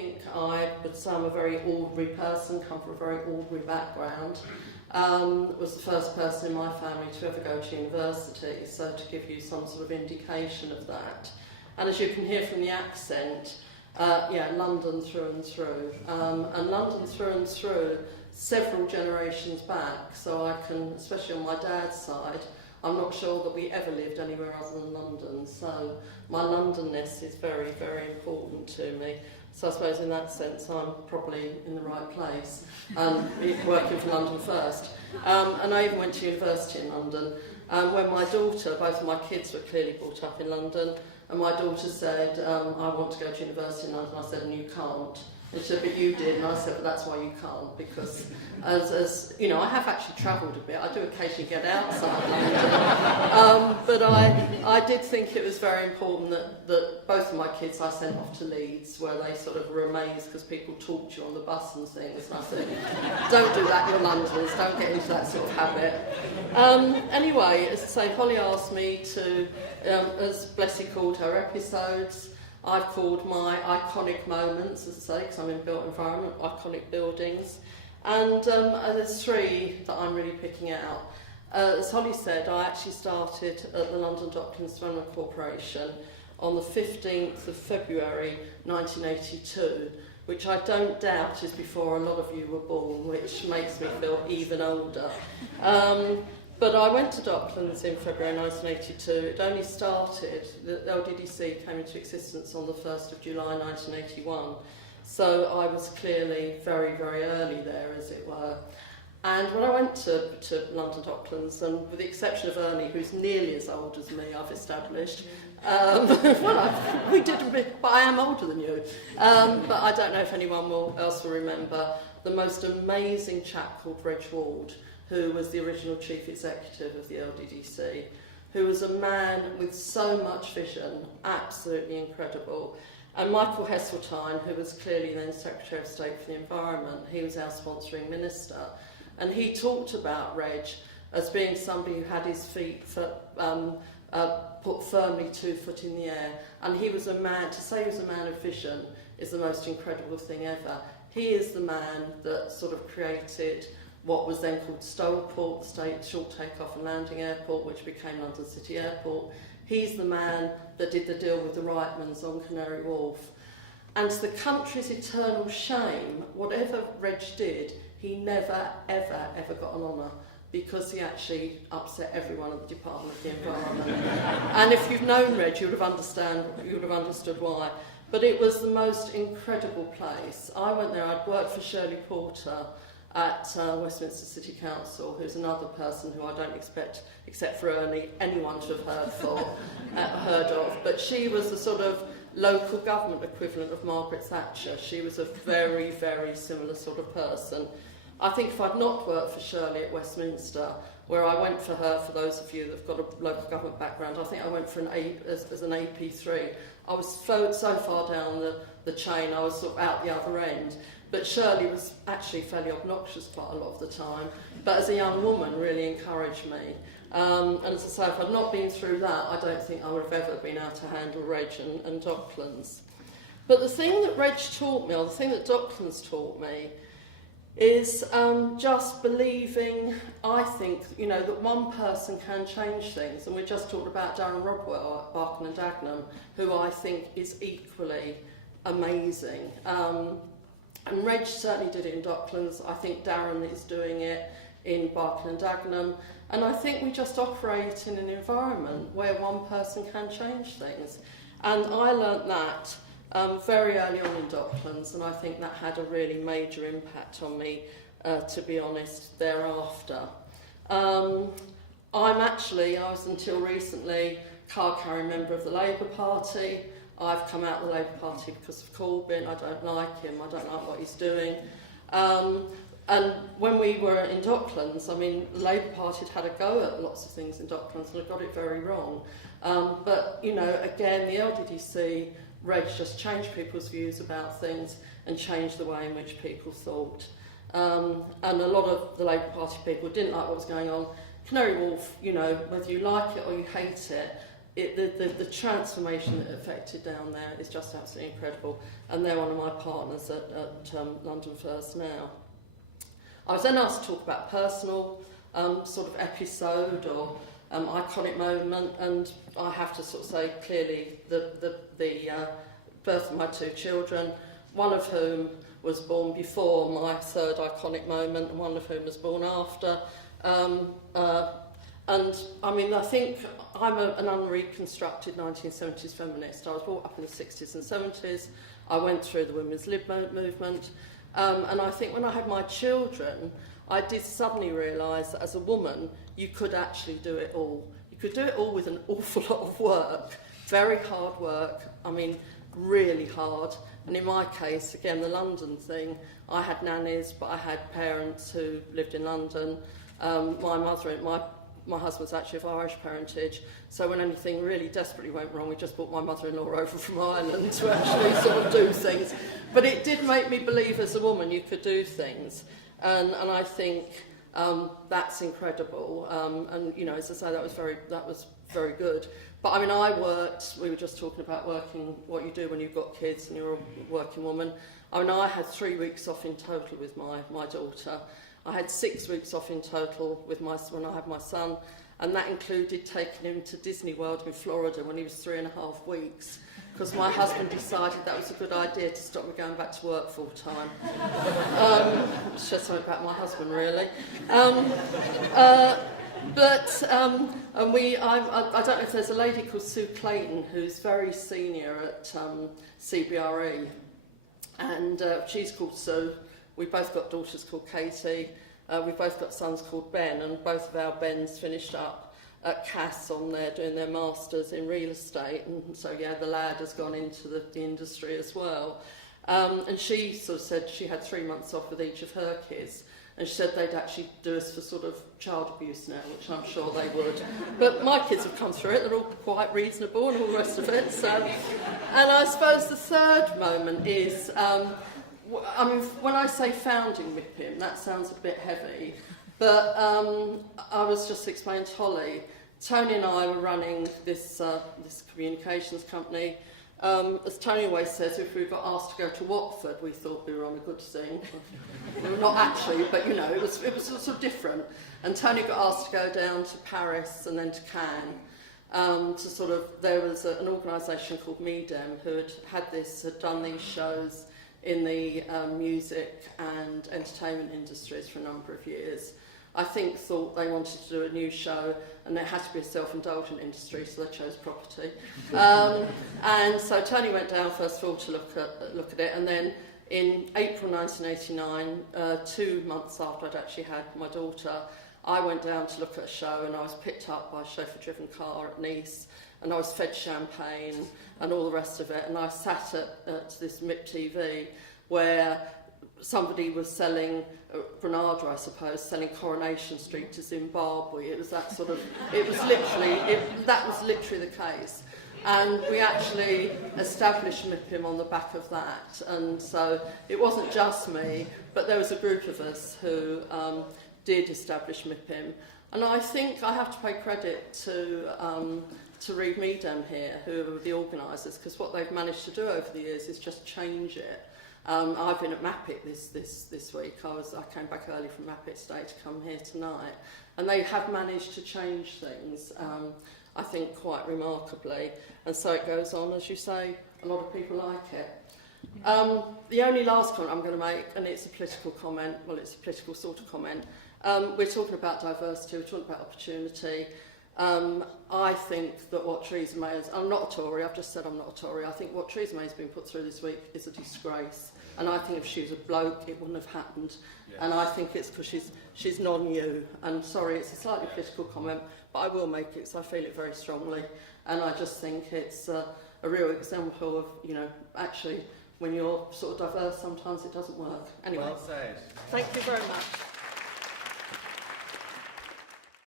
think I would say I'm a very ordinary person, come from a very ordinary background. Was the first person in my family to ever go to university, so to give you some sort of indication of that. And as you can hear from the accent, London through and through. And London through and through, several generations back, so I can, especially on my dad's side, I'm not sure that we ever lived anywhere other than London, so my Londonness is very, very important to me. So I suppose in that sense I'm probably in the right place, working for London first. And I even went to university in London. When my daughter, both of my kids were clearly brought up in London, and my daughter said, I want to go to university in London. I said, and you can't. And she said, but you did. And I said, but that's why you can't, because as you know, I have actually travelled a bit. I do occasionally get outside London. But I did think it was very important that both of my kids I sent off to Leeds, where they sort of were amazed because people talked to you on the bus and things. And I said, don't do that, you're Londoners, don't get into that sort of habit. Anyway, as I say, Holly asked me to, as Blessy called her episodes, I've called my iconic moments, as I say, because I'm in built environment, iconic buildings. And there's three that I'm really picking out. As Holly said, I actually started at the London Docklands Development Corporation on the 15th of February 1982, which I don't doubt is before a lot of you were born, which makes me feel even older. But I went to Docklands in February 1982. It only started, the LDDC came into existence on the 1st of July 1981. So I was clearly very, very early there, as it were. And when I went to London Docklands, and with the exception of Ernie, who's nearly as old as me, I've established, we did a bit, but I am older than you. But I don't know if anyone else will remember the most amazing chap called Reg Ward, who was the original chief executive of the LDDC, who was a man with so much vision, absolutely incredible. And Michael Heseltine, who was clearly then Secretary of State for the Environment, he was our sponsoring minister. And he talked about Reg as being somebody who had his feet put firmly 2 foot in the air. And he was a man, to say he was a man of vision is the most incredible thing ever. He is the man that sort of created what was then called Stoleport, the State Short Takeoff and Landing Airport, which became London City Airport. He's the man that did the deal with the Reitmans on Canary Wharf. And to the country's eternal shame, whatever Reg did, he never, ever, ever got an honour, because he actually upset everyone at the Department of the Environment. And if you've known Reg, you would have understood why. But it was the most incredible place. I went there, I'd worked for Shirley Porter at Westminster City Council, who's another person who I don't expect, except for Ernie, anyone to have heard of. But she was the sort of local government equivalent of Margaret Thatcher. She was a very, very similar sort of person. I think if I'd not worked for Shirley at Westminster, where I went for her, for those of you that have got a local government background, I think I went for as an AP3. I was so far down the chain, I was sort of out the other end. But Shirley was actually fairly obnoxious quite a lot of the time, but as a young woman really encouraged me. And as I say, if I'd not been through that, I don't think I would have ever been able to handle Reg and Docklands. But the thing that Reg taught me, or the thing that Docklands taught me, is just believing, I think, that one person can change things. And we just talked about Darren Rodwell at Barking and Dagenham, who I think is equally amazing. And Reg certainly did it in Docklands. I think Darren is doing it in Barking and Dagenham. And I think we just operate in an environment where one person can change things. And I learnt that very early on in Docklands, and I think that had a really major impact on me, to be honest, thereafter. I was until recently card carrying member of the Labour Party. I've come out of the Labour Party because of Corbyn. I don't like him, I don't like what he's doing. And when we were in Docklands, I mean, the Labour Party had a go at lots of things in Docklands and had got it very wrong. But, again, the LDDC, Reg just changed people's views about things and changed the way in which people thought. And a lot of the Labour Party people didn't like what was going on. Canary Wharf, whether you like it or you hate it, the transformation that affected down there is just absolutely incredible. And they're one of my partners at London First now. I was then asked to talk about personal sort of episode or iconic moment, and I have to sort of say clearly the birth of my 2 children, one of whom was born before my third iconic moment and one of whom was born after. And I mean, I think I'm an unreconstructed 1970s feminist. I was brought up in the 60s and 70s. I went through the women's lib movement. And I think when I had my children, I did suddenly realise that as a woman, you could actually do it all. You could do it all with an awful lot of work, very hard work, I mean, really hard. And in my case, again, the London thing, I had nannies, but I had parents who lived in London. My husband's actually of Irish parentage, so when anything really desperately went wrong, we just brought my mother-in-law over from Ireland to actually sort of do things. But it did make me believe as a woman you could do things, and I think that's incredible. And you know, as I say, that was very good. But I mean, we were just talking about working, what you do when you've got kids and you're a working woman. I mean, I had 3 weeks off in total with my daughter. I had 6 weeks off in total when I had my son, and that included taking him to Disney World in Florida when he was 3.5 weeks, because my husband decided that was a good idea to stop me going back to work full time. It's just something about my husband, really. I don't know if there's a lady called Sue Clayton who's very senior at CBRE, and she's called Sue. We've both got daughters called Katie. We've both got sons called Ben, and both of our Bens finished up at Cass on there doing their masters in real estate. And so, yeah, the lad has gone into the industry as well. And she sort of said she had 3 months off with each of her kids. And she said they'd actually do us for sort of child abuse now, which I'm sure they would. But my kids have come through it. They're all quite reasonable and all the rest of it. So, and I suppose the third moment is... I mean, when I say founding MIPIM, that sounds a bit heavy, but I was just explaining to Holly, Tony and I were running this communications company. As Tony always says, if we got asked to go to Watford, we thought we were on a good thing. We were not actually, but you know, it was sort of different. And Tony got asked to go down to Paris and then to Cannes. There was an organisation called MEDEM who had done these shows in the music and entertainment industries for a number of years. I think thought they wanted to do a new show and it had to be a self-indulgent industry, so they chose property. And so Tony went down first of all to look at it, and then in April 1989, 2 months after I'd actually had my daughter, I went down to look at a show, and I was picked up by a chauffeur-driven car at Nice, and I was fed champagne and all the rest of it, and I sat at this MIP TV where somebody was selling, Granada I suppose, selling Coronation Street to Zimbabwe. It was that sort of, that was literally the case. And we actually established MIPIM on the back of that, and so it wasn't just me, but there was a group of us who did establish MIPIM. And I think I have to pay credit to Reed MEDEM here, who are the organisers, because what they've managed to do over the years is just change it. I've been at MAPIT this week. I came back early from MAPIT today to come here tonight, and they have managed to change things, I think, quite remarkably. And so it goes on, as you say, a lot of people like it. The only last comment I'm going to make, and it's a political comment, well, it's a political sort of comment. We're talking about diversity, we're talking about opportunity. I think that what Theresa May has... I'm not a Tory, I've just said I'm not a Tory. I think what Theresa May has been put through this week is a disgrace. And I think if she was a bloke, it wouldn't have happened. Yes. And I think it's because she's non-you. And sorry, it's a slightly political comment, but I will make it because I feel it very strongly. And I just think it's a real example of, you know, actually, when you're sort of diverse, sometimes it doesn't work. Anyway. Well said. Thank you very much.